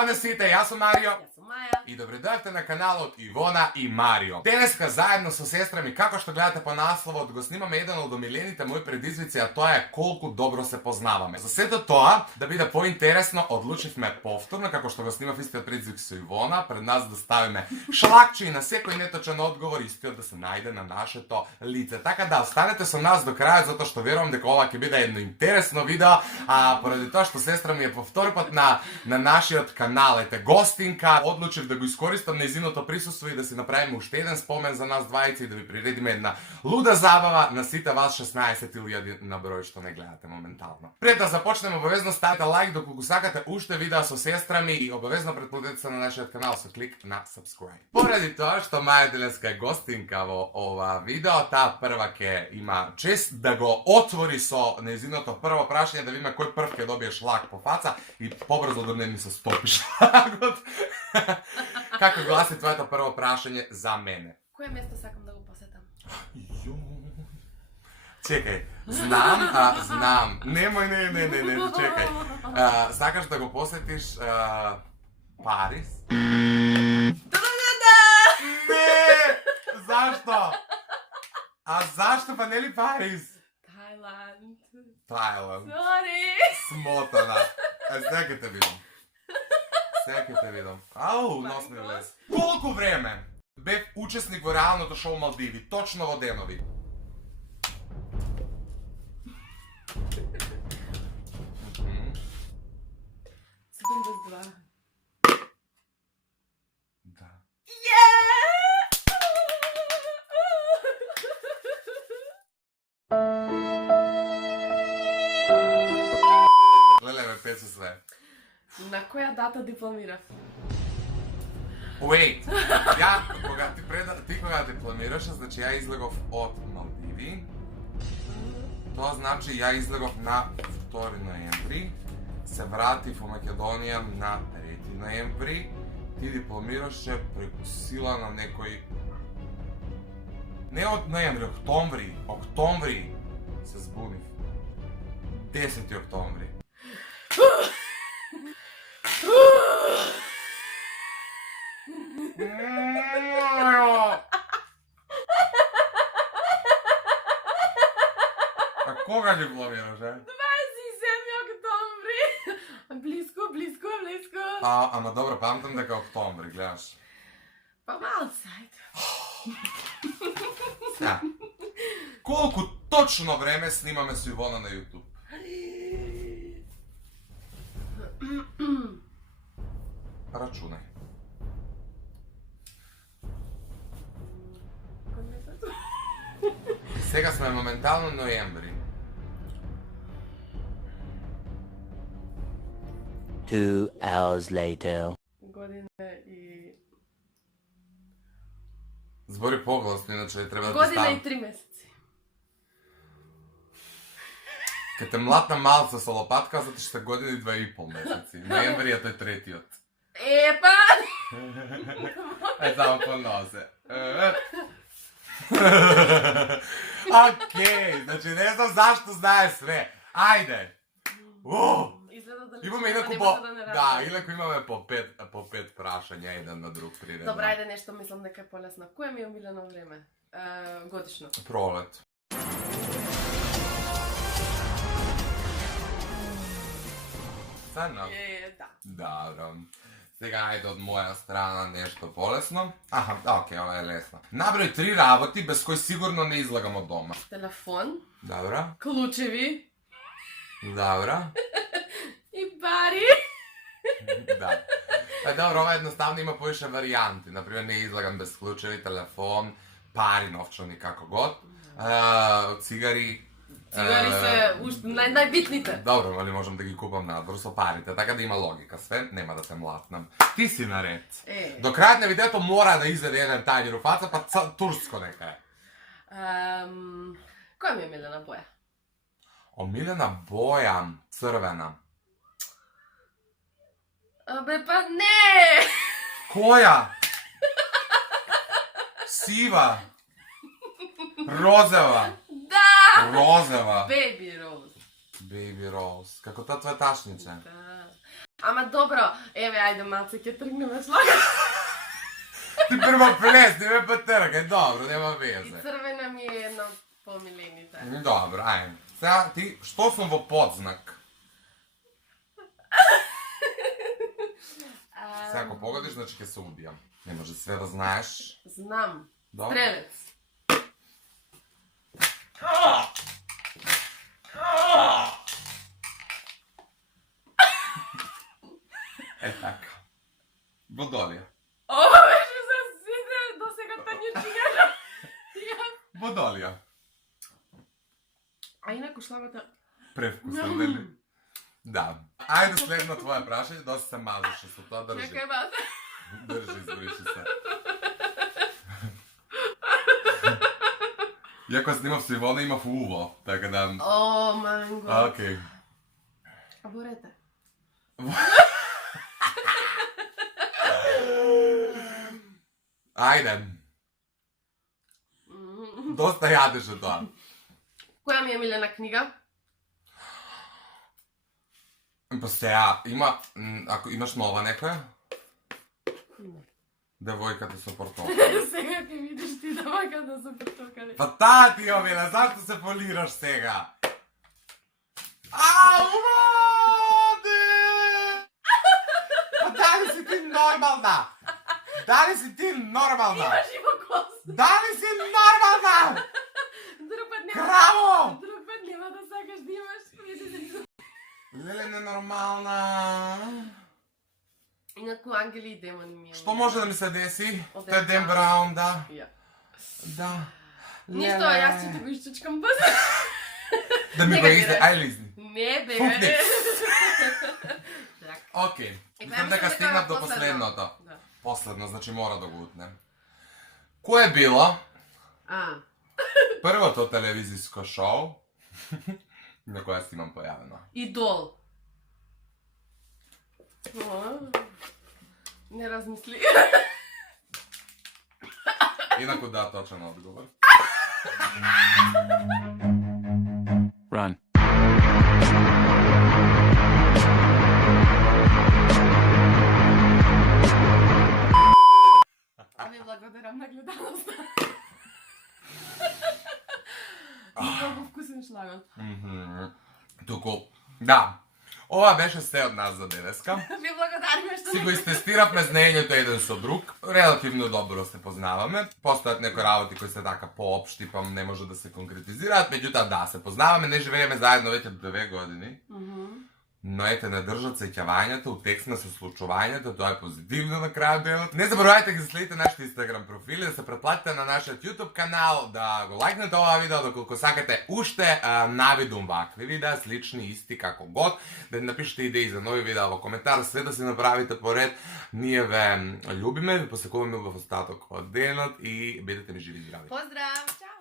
Zdravo na svite, ja sam Mario. Ja sam Maja. I dobrodošli na kanal od Ivona i Mario. Deneska zajedno sa sestrami, kako što gledate po naslovu, го снимаме jedan od omiljenite moji predizvici, a to je koliko dobro se poznavаме. За sve do toa, da biде поинтересно, odlučivме повторно, kako što го snimав istio predzvik sa Ivona, pred nas da stavime šlakči i na sekoj netočan odgovor istio da se najde na naše to lice. Така da, ostanete sa nas do kraja, zato što vjerujem da ova će biti jedno interesno video, a poradi to što sestra mi je po vtori put na našiot kanal, ete gostinka, odlučiv da го iskoristam neziното prisustvo i da si napravimo ušte jedan spomen za nas dvajice i da vi priredimo jedna luda zabava na sita vas 16 ili jedan na broj što ne gledate momentalno. Prije da započnemo, obavezno stavite like dok sakate ušte videa sa sestrami i obavezno pretplatite se na naš kanal sa klik na subscribe. Poradi to što Maja Deneska je gostinka ova video, ta prvake ima čest da go otvori so neziното prvo prašenje, da vidimo koji prvke dobije šlak po faca i pobrzo da ne se stopi šlagot. Kako glasi tvoje prvo prašenje za mene? Koje mjesto sakam da go posjetam? Čekaj, znam. Nemoj, ne, čekaj. Sakaš da go posjetiš Paris? Ne! Zašto? A zašto pa ne li Paris? Tajland. Sorry. Smotana. Sekajte vidom. Au, nos mi vlez. Koliko vreme beh učesnik v realното šou Maldivi, točno v Odenovi? Da. Lele me pesu sve. Na koja data diplomiraf? Wait, ti koga diplomiraš, znači ja izlegov od Maldivi, to znači ja izlegov na 2. ноември, se vrativ u Makedonija na 3. ноември, ti diplomiraš je preko sila na nekoj, ne od ноември, oktомври se zbuniv, 10. oktомври. A koga diplomiraš, 27. oktobri. Blisko. Ама dobro, pamtim da kao oktомври, gledaš. Pa malo sajt. Ja. Koliko točno vreme snimame s Ivona na YouTube? Računaj. Сега сме моментално ноември. 2 hours later. Godine i... Збори по-гласно, иначе трябва да ти Godina ставам. i 3 месеци. Kad te mlatna malca sa lopatka, zato što 1 i 2,5 месеци. Ноември е третиот. Epa! Aj samo ponose. Okej, znači ne znam zašto znaje sve. Ajde. Izgleda da Imamo nema inako šta da ne da, radi. inako imamo po pet prašanja, jedan na drug priredno. Dobro, ajde nešto mislim neka je poljasno. Koje mi je omiljeno vrijeme? Godično. Prolet. Stvarno? Da. Dobro. Сега ajde od moja strana nešto bolesno. Aha, okej, ovo je lesno. Nabroj 3 raboti bez koji sigurno ne izlagamo doma. Telefon, Dobro. ključevi Dobro. i pari. Da. Pa dobro, ovo jednostavno ima poviše varijanti. Naprimjer, ne izlagam bez ključevi, telefon, pari, novčani, kako god. Cigari. Cigari se najbitnite. Dobro, ali možem da gi kupam nadbor, so parite, tako da ima logika sve, nema da te mlatnam. Ti si na red. Do kraja dne videa to mora da izvede jedan tanjir u faca, pa tursko neka je. Koja mi je omiljena boja? Omiljena boja, crvena. Be pa ne! Koja? Siva. Rozeva. Da! Rozeva. Baby Rose. Baby Rose. Kako ta tvoja tašnica? Da. Ама добро, еве, ајде малце, ќе тргнеме слагаш. Ти прво плесни ме па тргай, добро, нема И везе. црвена ми е едно помилените. Добро, ајде. Сега ти, што сум во подзнак? Сега ако погодиш, значи ќе се убијам. Не може све да знаеш. Знам. Добро. Стрелец. Е така. Водолија. Ова беше за сите до сега танјучиња. Водолија. А инаку шлагата... Превкусно, нели? Да. Ајде следно твое прашање, доста се мазаше со тоа, држи. Чекај бата. Држи, избриши се. Иако снимав со Ивона, имав уво, така да... О, манго. Окей. Борете. Ајде. Доста јадеше тоа. Која ми е милена книга? Па сега, има... Ако имаш нова некоја? Девојката со портокали. Сега ќе видиш ти девојката со портокали. Па таа ти Омиле, зашто се фолираш сега? Ау, воде! Па дали си ти нормална? Дали си ти нормална? Имаш има кост. Дали си нормална? Друг пат нема. Краво! Друг пат нема да сакаш да имаш. Леле, ненормална. Инаку ангели и демони ми е. Што може да ми се деси? Од Тој Ден една. Браун, да. Ја. Да. Ништо, Леле. јас ќе те го исчучкам бързо. Да ми го Нека изде, биде. ај лизни. Не, бе. Фукни. Так. Окей. Е, Мислам па, дека мислам стигнав дека до последно. последното. Да. Последно, значи мора да го утнем. Кој е било првото телевизиско шоу на која си имам појавено? Идол. О, не размисли. Инаку да, точен одговор. Run. Ви благодарам на гледаноста. Много вкусен шлагот. Туку, да. Ова беше се од нас за денеска. Ви благодариме што Си го истестиравме знаењето еден со друг. Релативно добро се познаваме. Постојат некои работи кои се така поопшти, па не може да се конкретизираат, меѓутоа да, се познаваме, не живееме заедно веќе 2 години. Но ете, не држат се ќавањата, у текст сме се случувањата, тоа е позитивно на крај денот. Не заборавајте да ги следите нашите Instagram профили, да се претплатите на нашиот YouTube канал, да го лајкнете ова видео, доколку сакате уште навидум вакви видеа, слични, исти, како год, да напишете идеи за нови видеа во коментар, све да си направите поред. Ние ве љубиме, ви посекуваме убав остаток од денот и бидете ми живи и здрави. Поздрав, чао!